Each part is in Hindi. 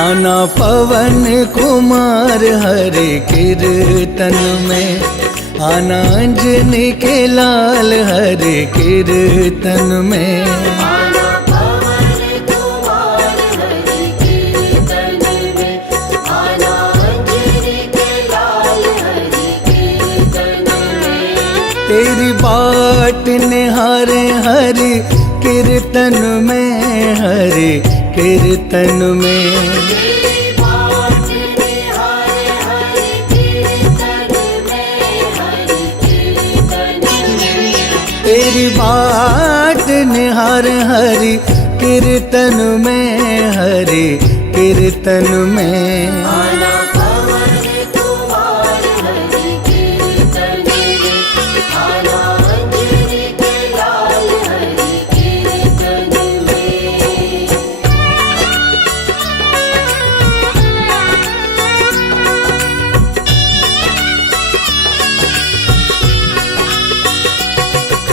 आना पवन कुमार हरे कीर्तन में, आना अंजनी के लाल हरे कीर्तन में। आना पवन कुमार हरे कीर्तन में, आना अंजनी के लाल हरे कीर्तन में। तेरी बाट निहारे हरि कीर्तन में, हरि कीर्तन में। तेरी बाट निहारे हरि कीर्तन में, हरि कीर्तन में। तेरी बाट निहारे हरि कीर्तन में, हरि कीर्तन में। आना पवन कुमार हरे कीर्तन में, आना अंजनी के लाल हरे कीर्तन में।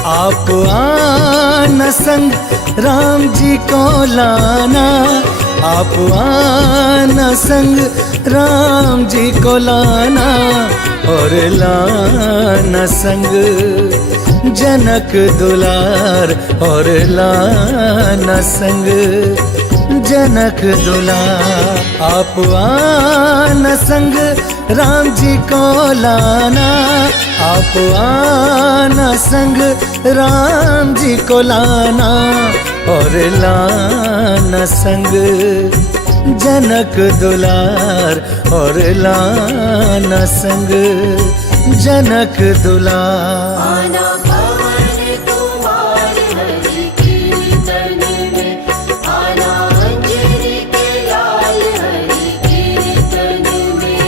आप आना संग राम जी को लाना, आप आना संग राम जी को लाना, और लाना संग जनक दुलार, और लाना संग जनक दुलार। आप आना संग राम जी को लाना, आप आना संग राम जी को लाना, और लाना संग जनक दुलार, और लाना संग जनक दुलार। आना पवन कुमार हरे कीर्तन में, आना अंजनी के लाल हरे कीर्तन में।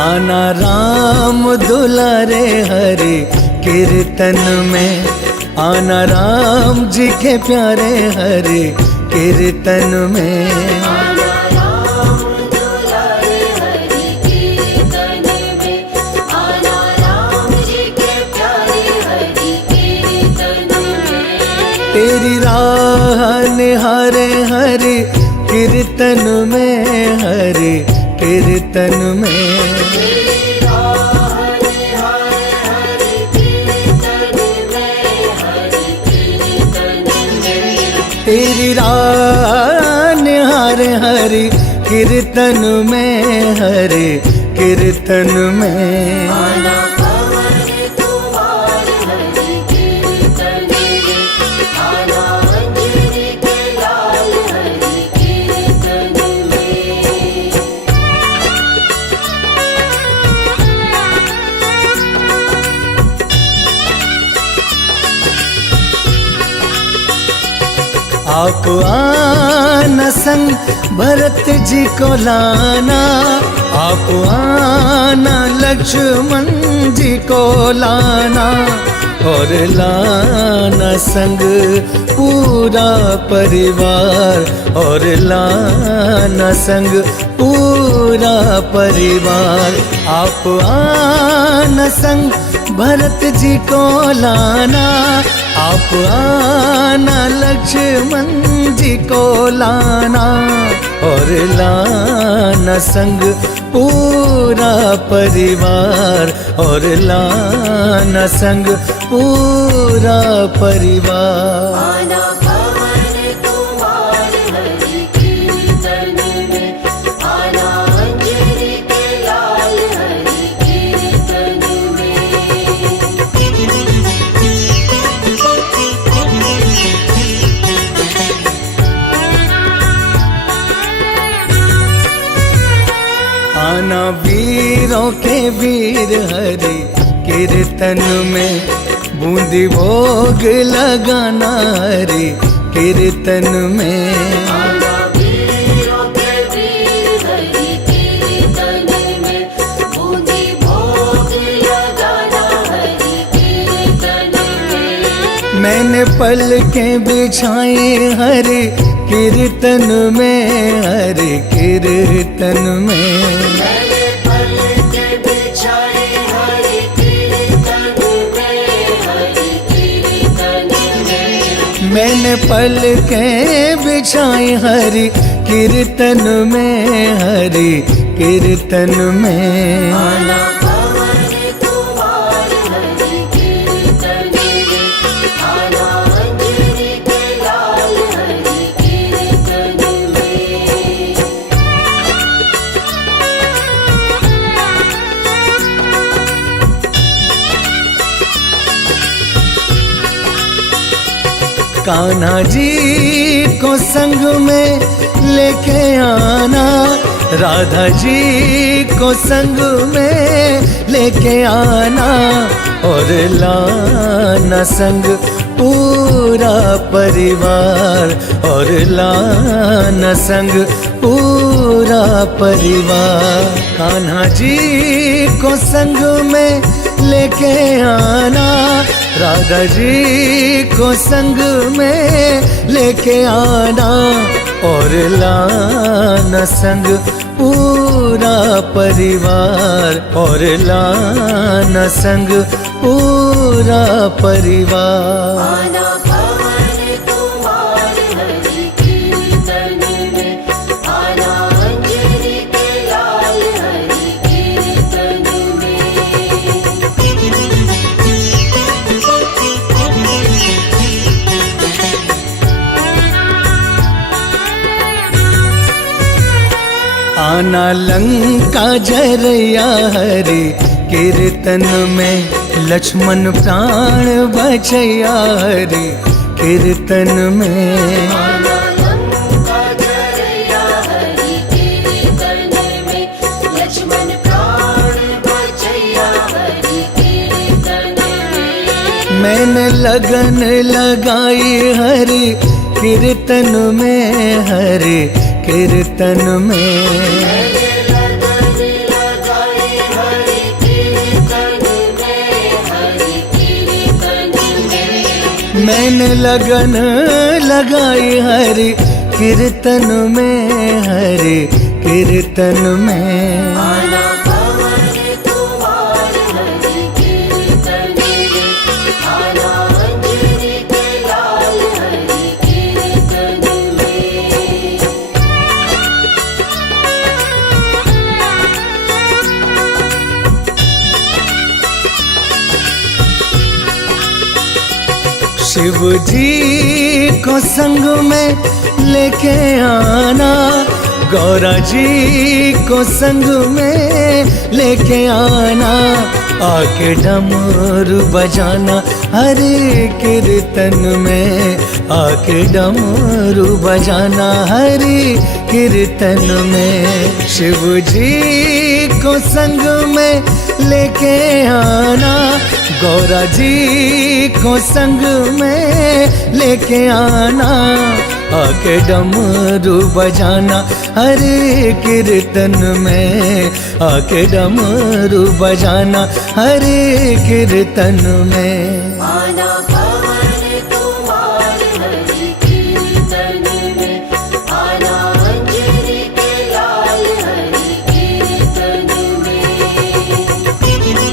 आना राम दुलारे हरे कीर्तन में, आना राम जी के प्यारे हरे कीर्तन में। आना राम दुलारे हरे कीर्तन में, आना राम जी के प्यारे हरे कीर्तन में। तेरी राह निहारे हरे कीर्तन में, हरे कीर्तन में। तेरी राह निहारे हरे कीर्तन में, हरे कीर्तन में। तेरी राह निहारे हरे कीर्तन में, हरे कीर्तन में। आना पवन कुमार हरे कीर्तन में, आना अंजनी के लाल हरे कीर्तन में। आप आना संग भरत जी को लाना, आप आना लक्ष्मण जी को लाना, और लाना संग पूरा परिवार, और लाना संग पूरा परिवार। आप आना संग भरत जी को लाना, आप आना लक्ष्मण जी को लाना, और लाना संग पूरा परिवार, और लाना संग पूरा परिवार। आना पवन कुमार हरे कीर्तन में, आना अंजनी के लाल हरे कीर्तन में। आना वीरों के वीर हरि कीर्तन में, बूंदी भोग लगाना हरि कीर्तन में। आना वीरों के वीर हरे कीर्तन में, बूंदी भोग लगाना हरे कीर्तन में। मैंने पल के बिछाए हरि कीर्तन में, हरि कीर्तन में। मैंने पल के बिछाए मैंने पल के बिछाई हरि कीर्तन में, हरि कीर्तन में। आना पवन कुमार हरि कीर्तन में, आना अंजनी के लाल हरि कीर्तन में। कान्हा जी को संग में लेके आना, राधा जी को संग में लेके आना, और लाना संग पूरा परिवार, और लाना संग पूरा परिवार। कान्हा जी को संग में लेके आना, राधा जी को संग में लेके आना, और लाना संग पूरा परिवार, और लाना संग पूरा परिवार। आना पवन कुमार हरि कीर्तन में, आना अंजनी के लाल हरि कीर्तन आना लंका जरया हरि कीर्तन में, लक्ष्मण प्राण बचैया हरि कीर्तन में। आना लंका जरया हरि कीर्तन में, लक्ष्मण प्राण बचैया हरि कीर्तन में। मैंने लगन लगाई हरि कीर्तन में, हरि कीर्तन में। मैंने लगन लगाई हरि कीर्तन में, हरि कीर्तन में। मैंने लगन लगाई हरि कीर्तन में, हरि कीर्तन में। आना पवन कुमार हरि कीर्तन में, आना अंजनी के लाल हरि कीर्तन में। शिव जी को संग में लेके आना, गौरा जी को संग में लेके आना, आके डमरू बजाना हरि कीर्तन में, आके डमरू बजाना हरि कीर्तन में। शिव जी को संग में लेके आना, गौरा जी को संग में लेके आना, आके डमरू बजाना हरि कीर्तन में, आके डमरू बजाना हरि कीर्तन में। आना पवन कुमार हरि कीर्तन में, आना अंजनी के लाल हरि कीर्तन में।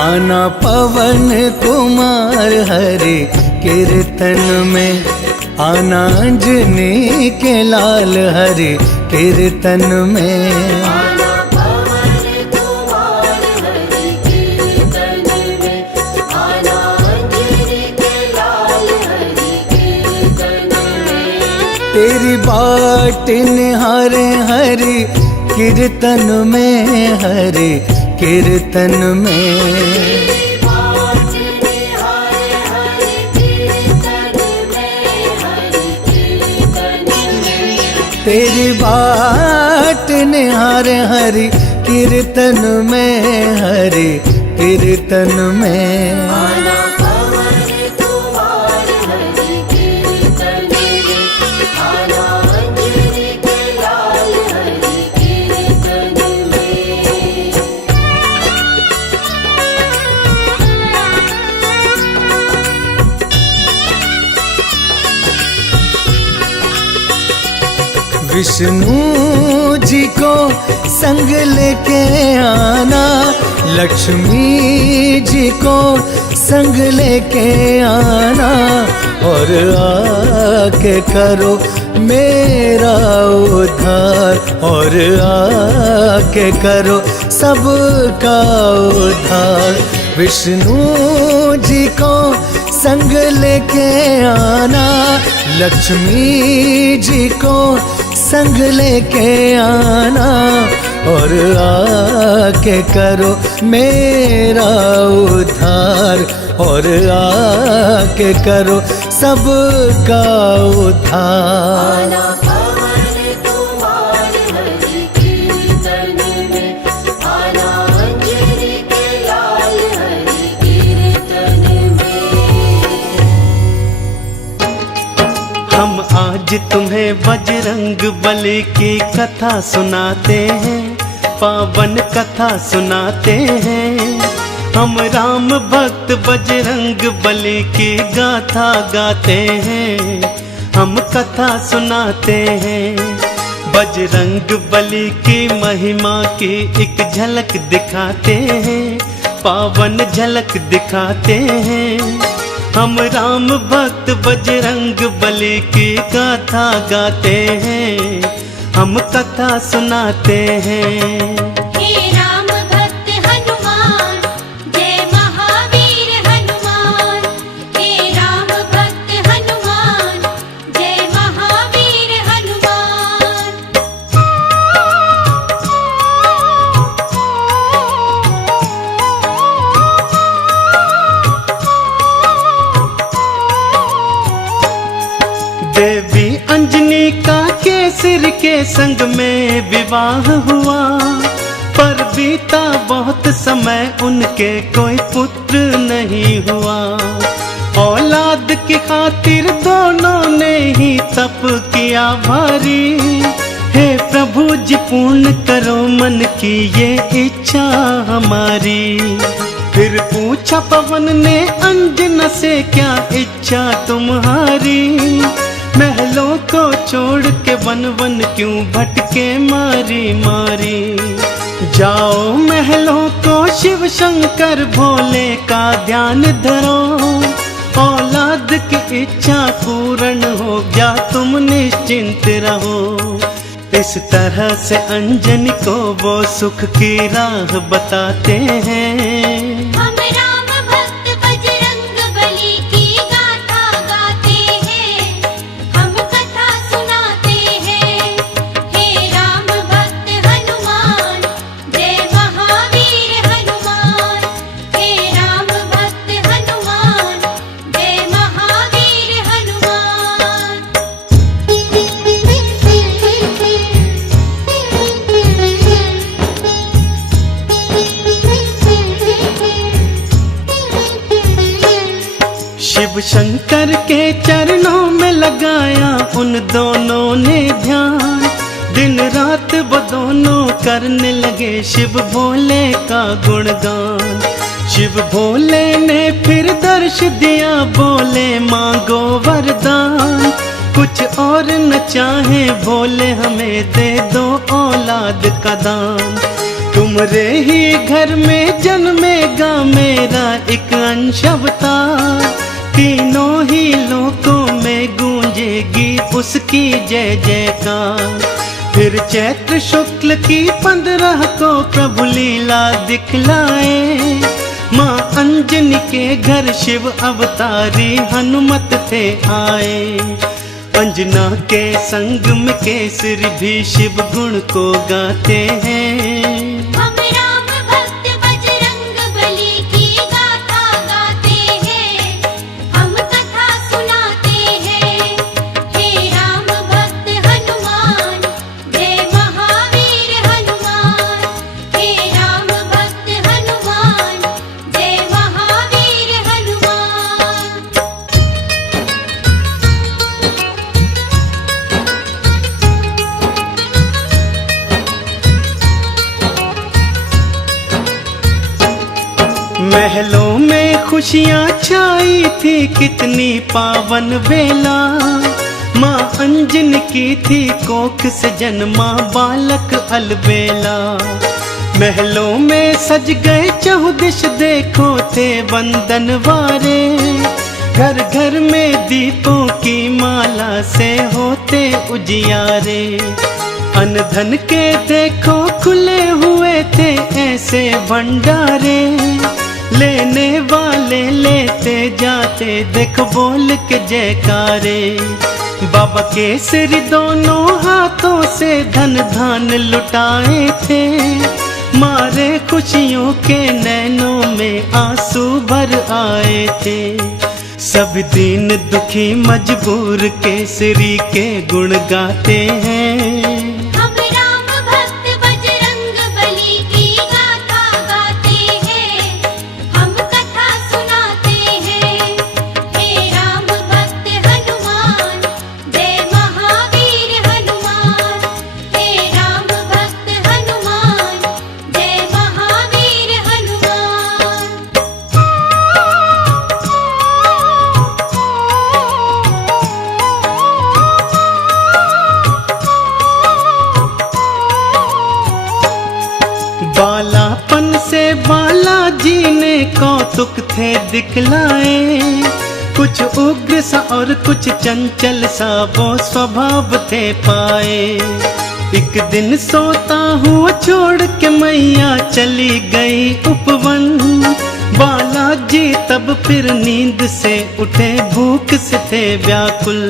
आना पवन कुमार हरि कीर्तन में, आना अंजनी के लाल हरि कीर्तन में। आना पवन कुमार हरि कीर्तन में, आना अंजनी के लाल हरि कीर्तन में। तेरी बाट निहारे हरि कीर्तन में, हरि कीर्तन में। बात निहारे हरि कीर्तन में, हरि कीर्तन में। तेरी बाट निहारे हरि कीर्तन में, हरि कीर्तन में। आना पवन कुमार हरि कीर्तन में, आना अंजनी के लाल हरि कीर्तन में। विष्णु जी को संग लेके आना, लक्ष्मी जी को संग लेके आना, और आके करो मेरा उद्धार, और आके करो सबका उद्धार। विष्णु जी को संग लेके आना, लक्ष्मी जी को संग लेके आना, और आके करो मेरा उद्धार, और आके करो सबका उद्धार। आना पवन कुमार हरि कीर्तन में, आना अंजनी के लाल हरि कीर्तन में। हम आज तुम्हें बजरंग बली की कथा सुनाते हैं, पावन कथा सुनाते हैं। हम राम भक्त बजरंग बली की गाथा गाते हैं, हम कथा सुनाते हैं। बजरंग बली की महिमा की एक झलक दिखाते हैं, पावन झलक दिखाते हैं। हम राम भक्त बजरंग बली की गाथा गाते हैं, हम कथा सुनाते हैं। हे राम भक्त हनुमान, जय महावीर हनुमान। हे राम भक्त हनुमान, जय महावीर हनुमान। देवी अंजनी का केसर के संग में विवाह हुआ, पर बीता बहुत समय उनके कोई पुत्र नहीं हुआ। औलाद की खातिर दोनों ने ही तप किया भारी। हे प्रभु जी पूर्ण करो मन की ये इच्छा हमारी। फिर पूछा पवन ने अंजना से क्या इच्छा तुम्हारी। महलों को छोड़ के वन वन क्यों भटके मारी मारी। जाओ महलों को शिव शंकर भोले का ध्यान धरो। औलाद की इच्छा पूर्ण हो गया तुम निश्चिंत रहो। इस तरह से अंजनी को वो सुख की राह बताते हैं। हम राम भक्त बजरंग बली की गाथा गाते हैं, हम कथा सुनाते हैं। हे राम भक्त हनुमान, जय महावीर हनुमान। हे राम भक्त हनुमान, जय महावीर हनुमान। शिव शंकर के चरणों में लगाया उन दोनों ने ध्यान। दिन रात वो दोनों करने लगे शिव भोले का गुणगान। शिव भोले ने फिर दर्श दिया, बोले मांगो वरदान। कुछ और न चाहे भोले हमें दे दो औलाद का दान। तुम्हारे ही घर में जन्मेगा मेरा एक अंश अवतार। तीनों ही लोकों में गूंजेगी उसकी जय जयकार। फिर चैत्र शुक्ल की 15 को प्रभु लीला दिखलाए। माँ अंजनी के घर शिव अवतारी हनुमत थे आए। अंजना के संग में केसरी भी शिव गुण को गाते हैं। हम राम भक्त बजरंग बली की गाथा गाते हैं, हम कथा सुनाते हैं। हे राम भक्त हनुमान, जय महावीर हनुमान। हे राम भक्त हनुमान, जय महावीर हनुमान। महलों में खुशियाँ छाई थी कितनी पावन बेला। माँ अंजन की थी कोख से जन्मा बालक अलबेला। महलों में सज गए चहुदिश देखो थे बंदनवारे। घर घर में दीपों की माला से होते उजियारे। अन्न धन के देखो खुले हुए थे ऐसे भंडारे। लेने वाले लेते जाते देखो बोल के जयकारे। बाबा केसरी दोनों हाथों से धन धान लुटाए थे। मारे खुशियों के नैनों में आंसू भर आए थे। सब दीन दुखी मजबूर केसरी के गुण गाते हैं। हम राम भक्त बजरंग बली की गाथा गाते हैं। हम कथा सुनाते हैं। हे राम भक्त हनुमान जय महावीर हनुमान। हे राम भक्त हनुमान जय महावीर हनुमान। बालापन से बालाजी ने कौतुक थे दिखलाए। कुछ उग्र सा और कुछ चंचल सा वो स्वभाव थे पाए। एक दिन सोता हुआ छोड़ के मैया चली गई उपवन। बालाजी तब फिर नींद से उठे भूख से थे व्याकुल।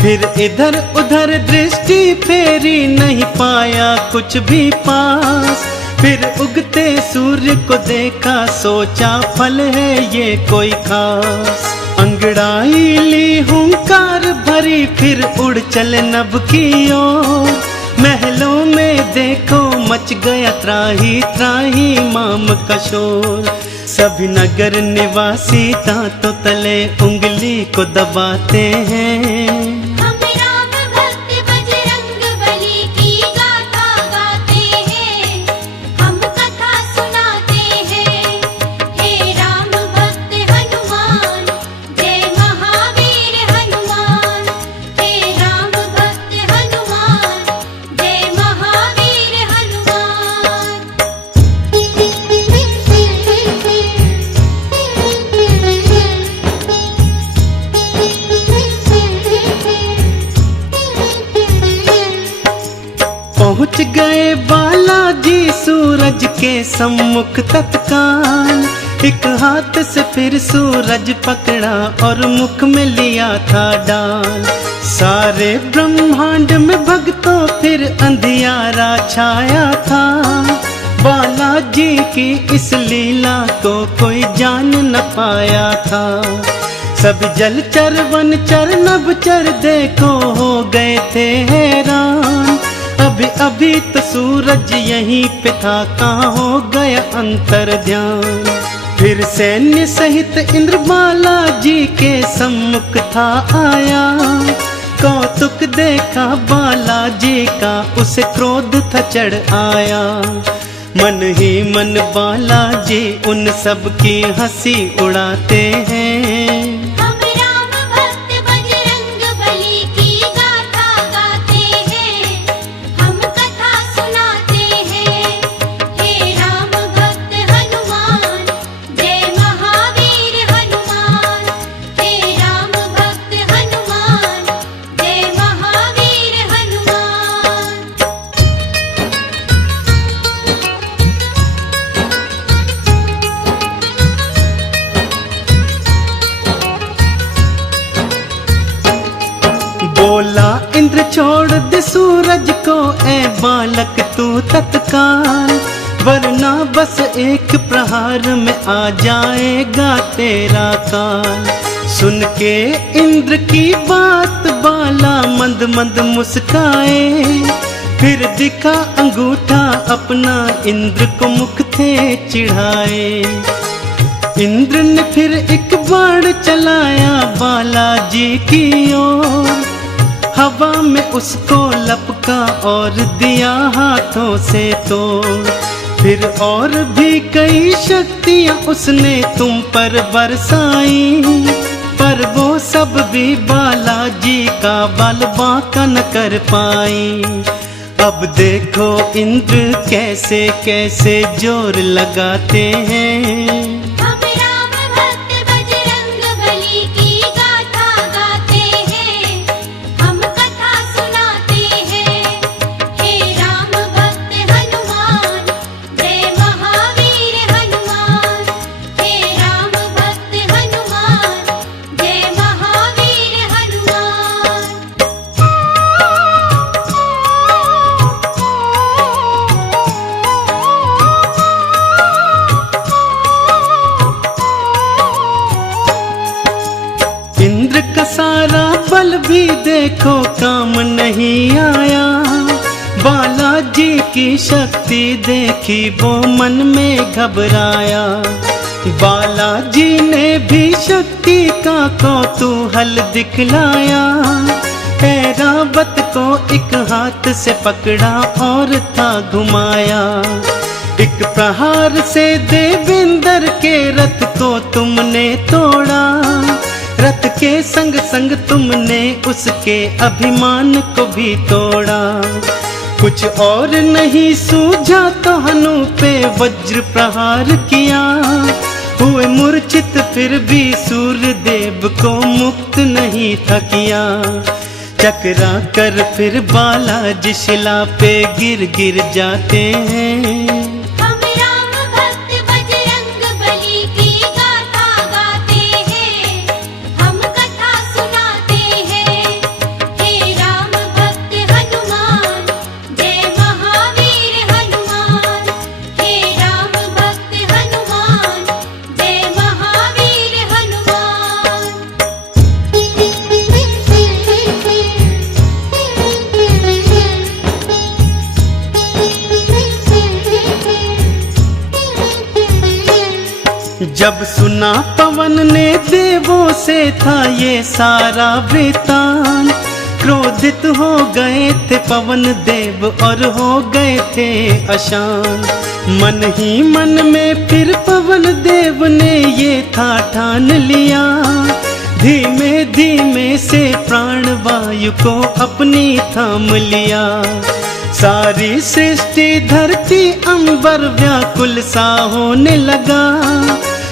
फिर इधर उधर दृष्टि फेरी नहीं पाया कुछ भी पास। फिर उगते सूर्य को देखा सोचा फल है ये कोई खास। अंगड़ाई ली हुंकार भरी फिर उड़ चले नभ की ओर। महलों में देखो मच गया त्राही त्राही माम का शोर। सभी नगर निवासी दांतों तले उंगली को दबाते हैं। हम राम भक्त बजरंग बली की गाथा गाते हैं। हम कथा सुनाते हैं। हे राम भक्त हनुमान जय महावीर हनुमान। हे राम भक्त हनुमान जय महावीर हनुमान। पहुँच गए बालाजी सूरज के सम्मुख तत्काल। एक हाथ से फिर सूरज पकड़ा और मुख में लिया था डाल। सारे ब्रह्मांड में भक्तों फिर अंधियारा छाया था। बालाजी की इस लीला को कोई जान न पाया था। सब जलचर वनचर नभचर देखो हो गए थे हैरान। अभी अभी तो सूरज यहीं पे था कहाँ हो गया अंतर ध्यान। फिर सैन्य सहित इंद्र बालाजी के सम्मुख था आया। कौतुक देखा बालाजी का उसे क्रोध था चढ़ आया। मन ही मन बालाजी उन सब की हंसी उड़ाते हैं। हम राम भक्त बजरंग बली की गाथा गाते हैं। हम कथा सुनाते हैं। हे राम भक्त हनुमान जय महावीर हनुमान। हे राम भक्त हनुमान जय महावीर हनुमान। बोला इंद्र छोड़ दे सूरज को ए बालक तू तत्काल। वरना बस एक प्रहार में आ जाएगा तेरा काल। सुन के इंद्र की बात बाला मंद मंद मुस्काए। फिर दिखा अंगूठा अपना इंद्र को मुख थे चिढ़ाए। इंद्र ने फिर एक बाण चलाया बालाजी की ओर। हवा में उसको लपका और दिया हाथों से तोड़। फिर और भी कई शक्तियां उसने तुम पर बरसाई। पर पर वो सब भी बालाजी का बल बांका न कर पाई। अब देखो इंद्र कैसे कैसे जोर लगाते हैं। हम राम भक्त बजरंग बली की गाथा गाते हैं, हम कथा सुनाते हैं। हे राम भक्त हनुमान, जय महावीर हनुमान। हे राम भक्त हनुमान, जय महावीर हनुमान। इंद्र का सारा बल भी देखो काम नहीं आया। बालाजी की शक्ति देखी वो मन में घबराया। बालाजी ने भी शक्ति का कौतूहल दिखलाया। ऐरावत को एक हाथ से पकड़ा और था घुमाया। एक प्रहार से देवेंद्र के रथ को तुमने तोड़ा। रथ के संग संग तुमने उसके अभिमान को भी तोड़ा। कुछ और नहीं सूझा तो हनु पे वज्र प्रहार किया। हुए मूर्छित फिर भी सूर्यदेव को मुक्त नहीं था किया। चकरा कर फिर बालाजी शिला पे गिर गिर जाते हैं। हम राम भक्त बजरंग बली की गाथा गाते हैं, हम कथा सुनाते हैं। हे राम भक्त हनुमान, जय महावीर हनुमान। हे राम भक्त हनुमान, जय महावीर हनुमान। जब सुना पवन ने देवों से था ये सारा वृतांत, क्रोधित हो गए थे पवन देव और हो गए थे अशांत। मन ही मन में फिर पवन देव ने ये था ठान लिया। धीमे धीमे से प्राण वायु को अपनी थाम लिया। सारी सृष्टि धरती अंबर व्याकुल सा होने लगा।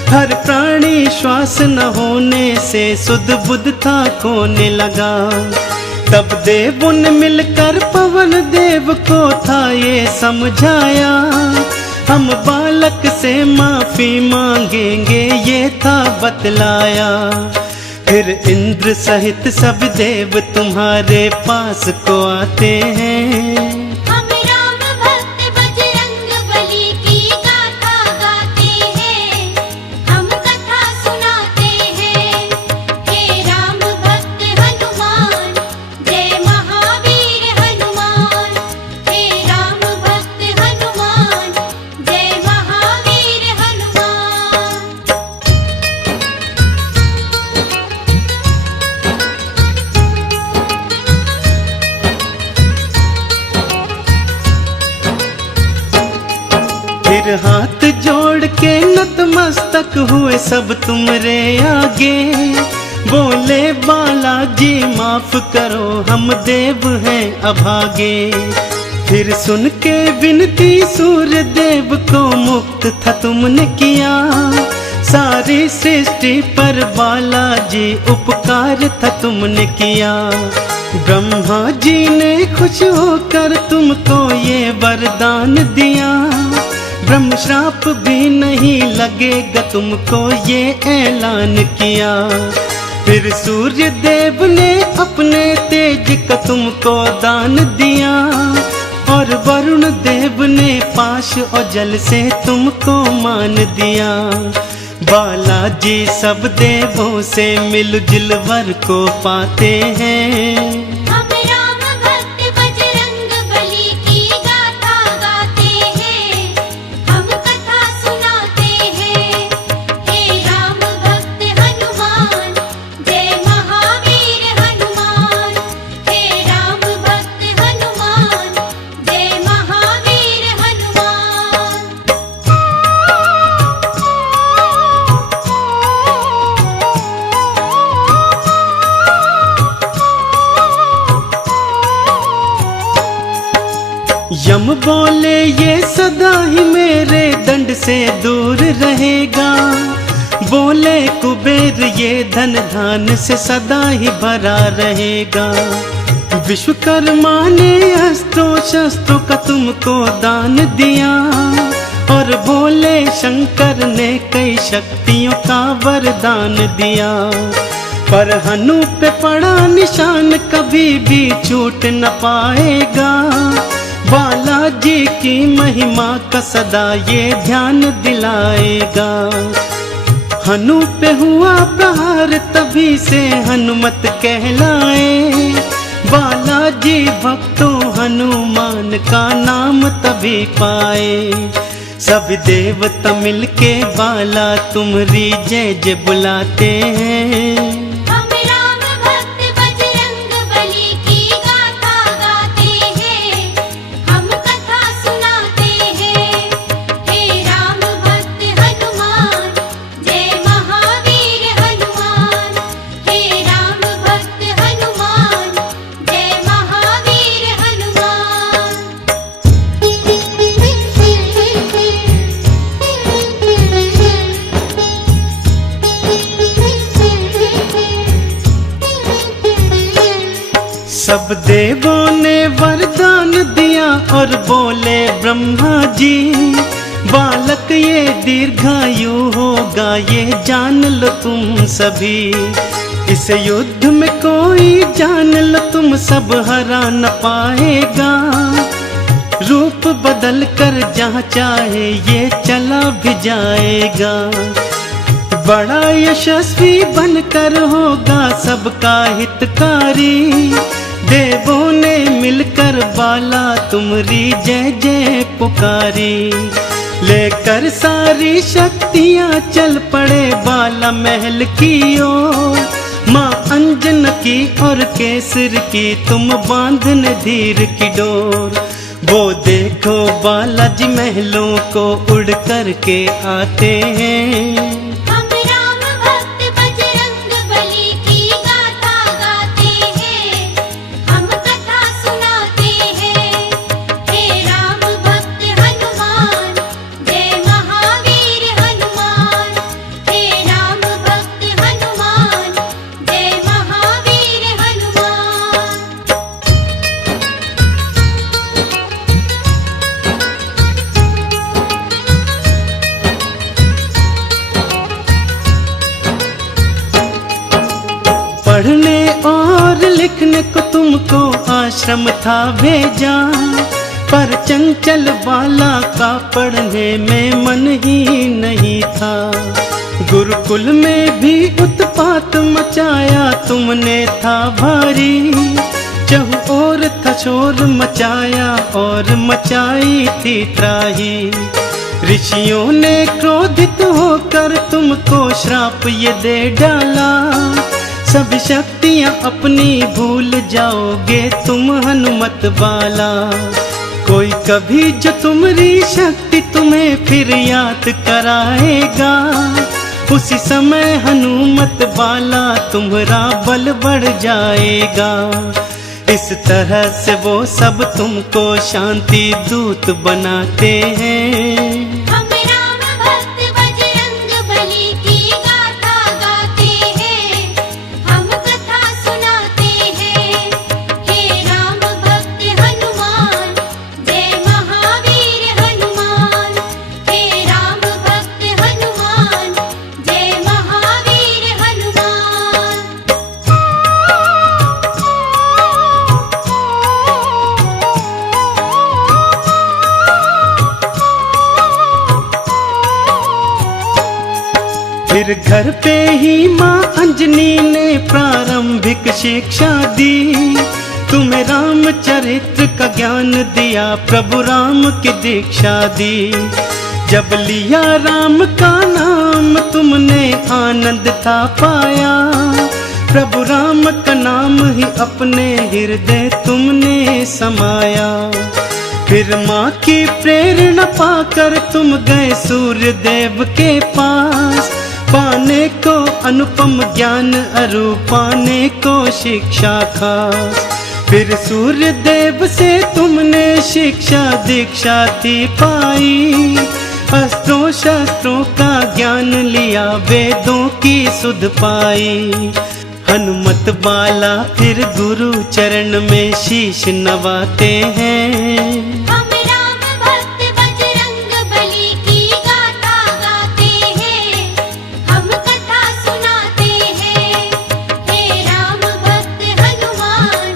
हर प्राणी श्वास न होने से सुध बुध था खोने लगा। तब देवों ने मिलकर पवन देव को था ये समझाया। हम बालक से माफी मांगेंगे ये था बतलाया। फिर इंद्र सहित सब देव तुम्हारे पास को आते हैं। हम राम भक्त बजरंग बली की गाथा गाते हैं, हम कथा सुनाते हैं। हे राम भक्त हनुमान, जय महावीर हनुमान। हे राम भक्त हनुमान, जय महावीर हनुमान। फिर हाथ जोड़ के नतमस्तक हुए सब तुमरे आगे। बोले बालाजी माफ करो हम देव हैं अभागे। फिर सुन के विनती सूर्य देव को मुक्त था तुमने किया। सारी सृष्टि पर बालाजी उपकार था तुमने किया। ब्रह्मा जी ने खुश होकर तुमको ये वरदान दिया। ब्रह्म श्राप भी नहीं लगेगा तुमको ये ऐलान किया। फिर सूर्य देव ने अपने तेज का तुमको दान दिया। और वरुण देव ने पाश और जल से तुमको मान दिया। बालाजी सब देवों से मिलजुल वर को पाते हैं। हम राम भक्त बजरंग बली की गाथा गाते हैं, हम कथा सुनाते हैं। हे राम भक्त हनुमान, जय महावीर हनुमान। हे राम भक्त हनुमान, जय महावीर हनुमान। सदा ही मेरे दंड से दूर रहेगा। बोले कुबेर ये धन धान से सदा ही भरा रहेगा। विश्वकर्मा ने अस्त्रों शस्त्रों का तुमको दान दिया, और भोले शंकर ने कई शक्तियों का वरदान दिया। पर हनु पे पड़ा निशान कभी भी छूट न पाएगा। बालाजी की महिमा का सदा ये ध्यान दिलाएगा। हनु पे हुआ प्रहार तभी से हनुमत कहलाए। बालाजी भक्तों हनुमान का नाम तभी पाए। सब देवता मिलके बाला तुम्हारी जय जय बुलाते हैं। हम राम भक्त बजरंग बली की गाथा गाते हैं, हम कथा सुनाते हैं। हे राम भक्त हनुमान, जय महावीर हनुमान। हे राम भक्त हनुमान, जय महावीर हनुमान। सब देवों ने वरदान दिया और बोले ब्रह्मा जी, बालक ये दीर्घायु होगा ये जान लो तुम सभी। इस युद्ध में कोई जान लो तुम सब हरा न पाएगा। रूप बदल कर जहाँ चाहे ये चला भी जाएगा। बड़ा यशस्वी बनकर होगा सबका हितकारी। देवों ने मिलकर बाला तुम्हारी जय जय पुकारी। लेकर सारी शक्तियाँ चल पड़े बाला महल की ओर। माँ अंजन की और केसर की तुम बांधने धीर की डोर। वो देखो बालाजी महलों को उड़ कर के आते हैं। हम राम भक्त बजरंग बली की गाथा गाते हैं, हम कथा सुनाते हैं। हे राम भक्त हनुमान, जय महावीर हनुमान। हे राम भक्त हनुमान, जय महावीर हनुमान। पढ़ने और लिखने को तुमको आश्रम था भेजा। पर चंचल बाला का पढ़ने में मन ही नहीं था। गुरुकुल में भी उत्पात मचाया तुमने था भारी। चहु और था शोर मचाया और मचाई थी त्राही। ऋषियों ने क्रोधित होकर तुमको श्राप ये दे डाला। सब शक्तियाँ अपनी भूल जाओगे तुम हनुमत बाला। कोई कभी जो तुम्हारी शक्ति तुम्हें फिर याद कराएगा। उसी समय हनुमत बाला तुम्हारा बल बढ़ जाएगा। इस तरह से वो सब तुमको शांति दूत बनाते हैं। हम राम भक्त बजरंग बली की गाथा गाते हैं, हम कथा सुनाते हैं। हे राम भक्त हनुमान, जय महावीर हनुमान। हे राम भक्त हनुमान, जय महावीर हनुमान। फिर घर पे ही माँ अंजनी ने प्रारंभिक शिक्षा दी। तुम्हें रामचरित्र का ज्ञान दिया, प्रभु राम की दीक्षा दी। जब लिया राम का नाम तुमने आनंद था पाया। प्रभु राम का नाम ही अपने हृदय तुमने समाया। फिर माँ की प्रेरणा पाकर तुम गए सूर्य देव के पास। पाने को अनुपम ज्ञान अरु पाने को शिक्षा खास। फिर सूर्य देव से तुमने शिक्षा दीक्षा थी पाई, अस्त्रों शस्त्रों का ज्ञान लिया, वेदों की सुध पाई। हनुमत बाला फिर गुरु चरण में शीश नवाते हैं। हम राम भक्त बजरंग बली की गाथा गाते हैं, हम कथा सुनाते हैं। हे राम भक्त हनुमान,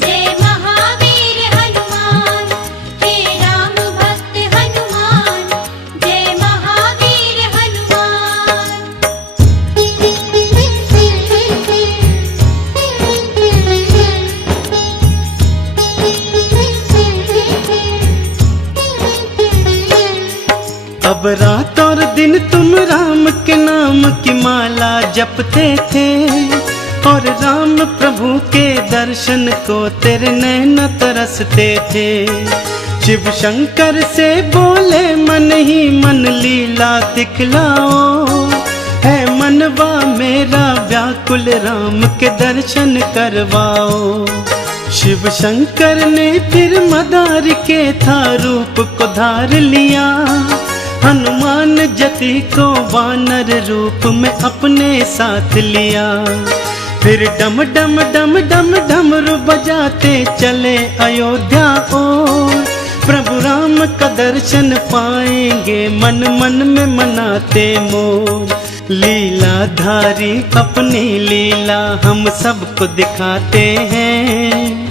जय महावीर हनुमान। हे राम भक्त हनुमान, जय महावीर अब रात और दिन तुम राम के नाम की माला जपते थे, और राम प्रभु के दर्शन को तेरे नैन तरसते थे। शिव शंकर से बोले मन ही मन लीला दिखलाओ, है मनवा मेरा व्याकुल राम के दर्शन करवाओ। शिव शंकर ने फिर मदार के था रूप को धार लिया, हनुमान जति को वानर रूप में अपने साथ लिया। फिर डम डम डम डम डमरू बजाते चले अयोध्या ओर, प्रभु राम का दर्शन पाएंगे मन मन में मनाते मोर। लीलाधारी अपनी लीला हम सबको दिखाते हैं।